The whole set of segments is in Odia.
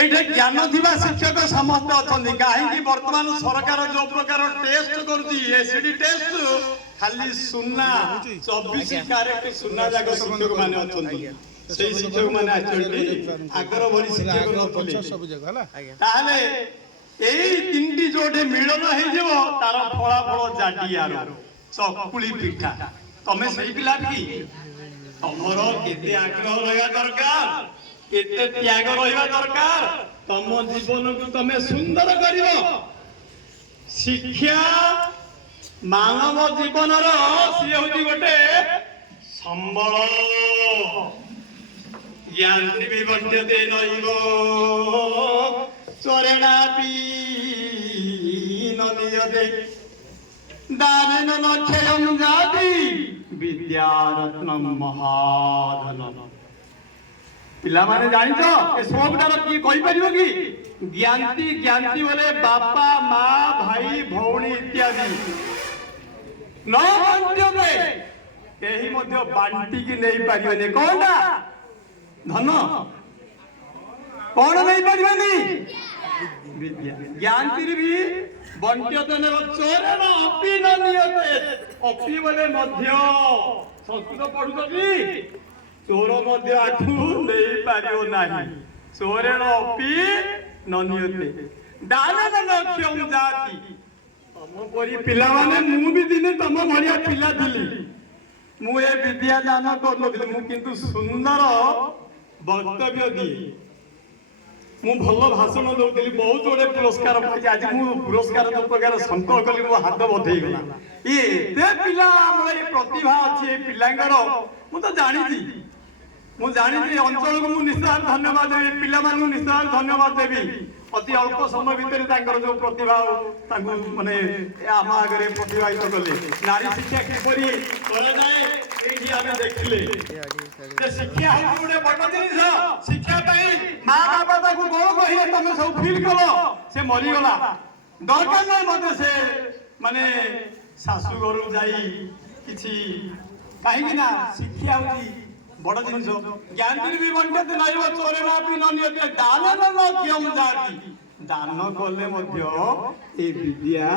এইটা জ্ঞান থিবা শিক্ষক সমস্ত অଛନ୍ତି কাহিଁକି ବର୍ତ୍ତମାନ ସରକାର ଯୋଉ ପ୍ରକାର ଟେଷ୍ଟ କରୁଛି ଏସିଡି ଟେଷ୍ଟ ଖାଲି ସୁନା 24 କ୍ୟାରେଟ ସୁନା ଯାକ ଶିକ୍ଷକ ମାନେ ଅଛନ୍ତି ସେଇ ଶିକ୍ଷକ ମାନେ ଆକ୍ଚୁଆଲି ଆଗର ଭଳି ଶିକ୍ଷକ ନଥିଲେ ତାହେଲେ ଏଇ ତିନିଟି ଯୋଉଠି ମିଳନ ହେଇଯିବ ତାର ଫଳାଫଳ ଜାଡିଆର ଚକୁଳି ପିଠା ତମେ ସେଇ ପିଲା କି ତମର କେତେ ଆଗ୍ରହ ରହିବା ଦରକାର କେତେ ତ୍ୟାଗ ରହିବା ଦରକାର ତମ ଜୀବନକୁ ତମେ ସୁନ୍ଦର କରିବ ଶିକ୍ଷା ମାନବ ଜୀବନର ସିଏ ହଉଛି ଗୋଟେ ସମ୍ବଳ ଜ୍ଞାନୀ ବିବର୍ତ୍ୟତେ ନୈବ ଚରେଣାପି ନ ନିୟତେ ଦାନେନ ଲକ୍ଷୟଂ ଜାତି ବିଦ୍ୟାରତ୍ନଂ ମହାଧନଂ ପିଲାମାନେ ଜାଣିଛ ଏ ସବୁଟାର କିଏ କହିପାରିବ କି ଜ୍ଞାନୀ ଜ୍ଞାନୀ ବୋଲେ ବାପା ମା ଭାଇ ଭଉଣୀ ଇତ୍ୟାଦି ନ ବାଣ୍ଟ୍ୟତେ କେହି ମଧ୍ୟ ବାଣ୍ଟିକି ନେଇପାରିବେନି କଣଟା ଧନ କଣ ନେଇପାରିବେନି ବିଦ୍ୟା ଜ୍ଞାନୀ ବି ବଣ୍ଟ୍ୟତେ ଚୋରେଣ ଅପି ନ ନିୟତେ ଅପି ବୋଲେ ମଧ୍ୟ ସଂସ୍କୃତ ପଢୁଛନ୍ତି ଚୋର ମଧ୍ୟ ଆଠୁ ନେଇପାରିବ ନାହିଁ ଚୋରେଣ ଅପି ନ ନିୟତେ ଦାନେନ ଲକ୍ଷ୍ୟଂ ଜାତି ତମ ପରି ପିଲାମାନେ ମୁଁ ବି ଦିନେ ତମ ଭଳିଆ ପିଲା ଥିଲି ମୁଁ ଏ ବିଦ୍ୟା ଦାନ କରୁନଥିଲି ମୁଁ କିନ୍ତୁ ସୁନ୍ଦର ବକ୍ତବ୍ୟ ଦିଏ ମୁଁ ଭଲ ଭାଷଣ ଦଉଥିଲି ବହୁତ ଗୁଡେ ପୁରସ୍କାର ପାଇଛି ଆଜି ମୁଁ ପୁରସ୍କାର ଯୋଉ ପ୍ରକାର ସଂକଳ୍ପ କଲି ମୋ ହାତ ବଧେଇଗଲା ଏତେ ପିଲା ଆମର ଏ ପ୍ରତିଭା ଅଛି ଏ ପିଲାଙ୍କର ମୁଁ ତ ଜାଣିଛି ମୁଁ ଜାଣିଛି ଅଞ୍ଚଳକୁ ମୁଁ ନିଶ୍ଚୟ ଧନ୍ୟବାଦ ଦେବି ପିଲାମାନଙ୍କୁ ନିଶ୍ଚୟ ଧନ୍ୟବାଦ ଦେବି ଅତି ଅଳ୍ପ ସମୟ ଭିତରେ ତାଙ୍କର ଯୋଉ ପ୍ରତିଭା ତାଙ୍କୁ ମାନେ ଆମ ଆଗରେ ପ୍ରତିଭାହିତ କଲେ ନାରୀ ଶିକ୍ଷା କିପରି କରାଯାଏ ଏଇଠି ଆମେ ଦେଖିଲେ ଶିକ୍ଷା ହଉଛି ଗୋଟେ ବଡ ଜିନିଷ ଶିକ୍ଷା ପାଇଁ ମା ବାପା ତାକୁ କଣ କହିଲେ ତମେ ସବୁ ଫିଲ୍ କଲ ସେ ମରିଗଲା ଦରକାର ନାହିଁ ମଧ୍ୟ ସେ ମାନେ ଶାଶୁ ଘରକୁ ଯାଇ କିଛି କାହିଁକି ନା ଶିକ୍ଷା ହଉଛି ବଡ ଜିନିଷ ଜ୍ଞାନୀ ବି ବଣ୍ଟ୍ୟତେ ନୈବ ଚୋରେଣାପି ନ ନିୟତେ ଦାନେନ ଲକ୍ଷ୍ୟଂ ଜାତି ଦାନ କଲେ ମଧ୍ୟ ଏ ବିଦ୍ୟା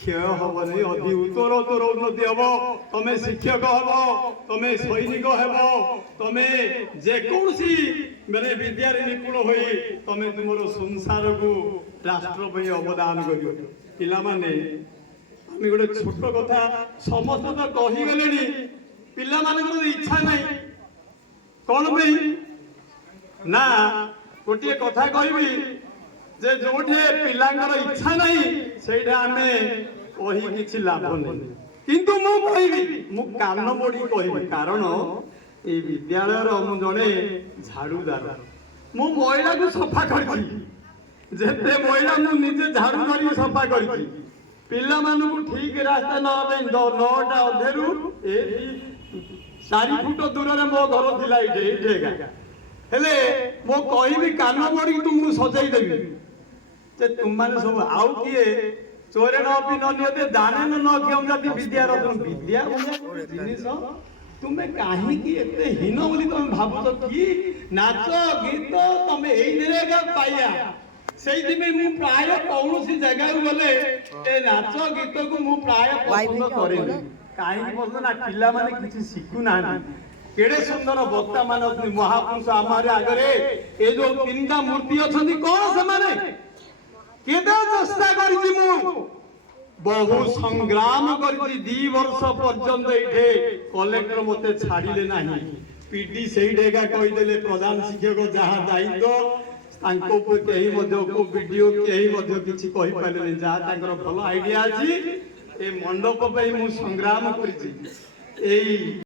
କ୍ଷୟ ହବନି ଅତି ଉତ୍ତରୋତ୍ତର ଉନ୍ନତି ହବ ତମେ ଶିକ୍ଷକ ହବ ତମେ ସୈନିକ ହେବ ତମେ ଯେକୌଣସି ମାନେ ବିଦ୍ୟାରେ ନିପୁଣ ହୋଇ ତମେ ତୁମର ସଂସାରକୁ ରାଷ୍ଟ୍ର ପାଇଁ ଅବଦାନ କରିବ ପିଲାମାନେ ଆମେ ଗୋଟେ ଛୋଟ କଥା ସମସ୍ତେ ତ କହିଗଲେଣି ପିଲାମାନଙ୍କର ଇଚ୍ଛା ନାହିଁ କଣ ପାଇଁ ନା ଗୋଟିଏ କଥା କହିବି ଯେ ଯୋଉଠି ପିଲାଙ୍କର ଇଚ୍ଛା ନାହିଁ ସେଇଟା ଆମେ କହି କିଛି ଲାଭ ନାହିଁ କିନ୍ତୁ ମୁଁ କହିବି ମୁଁ କାନ ମୋଡ଼ି କହିବି କାରଣ এই ବିଦ୍ୟାଳୟର ମୁଁ ଜଣେ ଝାଡୁଦାର ମୁଁ ମଇଳାକୁ ସଫା କରିଛି ଯେତେ ମଇଳା ମୁଁ ନିଜେ ଝାଡୁ ଧରିକି ସଫା କରିଛି ପିଲାମାନଙ୍କୁ ଠିକ ରାସ୍ତା ନବା ପାଇଁ 9ଟା ଅଧେରୁ ଏଠି 4 ଫୁଟ ଦୂରରେ ମୋ ଘର ଥିଲା ଏଇଠି ଏକା ହେଲେ ମୁଁ କହିବି କାନ ମୋଡ଼ିକି ତୁମକୁ ସଜାଇ ଦେବି ଯେ ତୁମମାନେ ସବୁ ଆଉ କିଏ ଚୋରେଣ ଅପି ନ ନିୟତେ ଦାନେନ ଲକ୍ଷ୍ୟଂ ଜାତି ବିଦ୍ୟାରତ୍ନଂ ବିଦ୍ୟା ଜିନିଷ ତୁମେ କାହିଁକି ଏତେ ହୀନ ବୋଲି ତମେ ଭାବୁଛ କି ନାଚ ଗୀତ ତମେ ଏଇଥିରେ ଏକା ପାଇଆ ସେଇଥିପାଇଁ ମୁଁ ପ୍ରାୟ କୌଣସି ଜାଗାକୁ ଗଲେ ଏ ନାଚ ଗୀତକୁ ମୁଁ ପ୍ରାୟ ପସନ୍ଦ କରେନି କାହିଁକି ପସନ୍ଦ ନା ପିଲାମାନେ କିଛି ଶିଖୁନାହାନ୍ତି କେଡ଼େ ସୁନ୍ଦର ବକ୍ତା ମାନେ ଅଛନ୍ତି ମହାପୁରୁଷ ଆମର ଆଗରେ ଏ ଯୋଉ 3ଟା ମୂର୍ତ୍ତି ଅଛନ୍ତି କଣ ସେମାନେ କେତେ ଚେଷ୍ଟା କରିଛି ମୁଁ ବହୁ ସଂଗ୍ରାମ କରିଛି 2 ବର୍ଷ ପର୍ଯ୍ୟନ୍ତ ଏଇଠି କଲେକ୍ଟର ମତେ ଛାଡ଼ିଲେ ନାହିଁ ପିଟି ସେଇଠି ଏକା କହିଦେଲେ ପ୍ରଧାନ ଶିକ୍ଷକ ଯାହା ଦାୟିତ୍ୱ ତାଙ୍କ ଉପରେ କେହି ମଧ୍ୟ ବିଡିଓ କେହି ମଧ୍ୟ କିଛି କହିପାରିଲେନି ଯାହା ତାଙ୍କର ଭଲ ଆଇଡିଆ ଅଛି ଏ ମଣ୍ଡପ ପାଇଁ ମୁଁ ସଂଗ୍ରାମ କରିଛି ଏଇ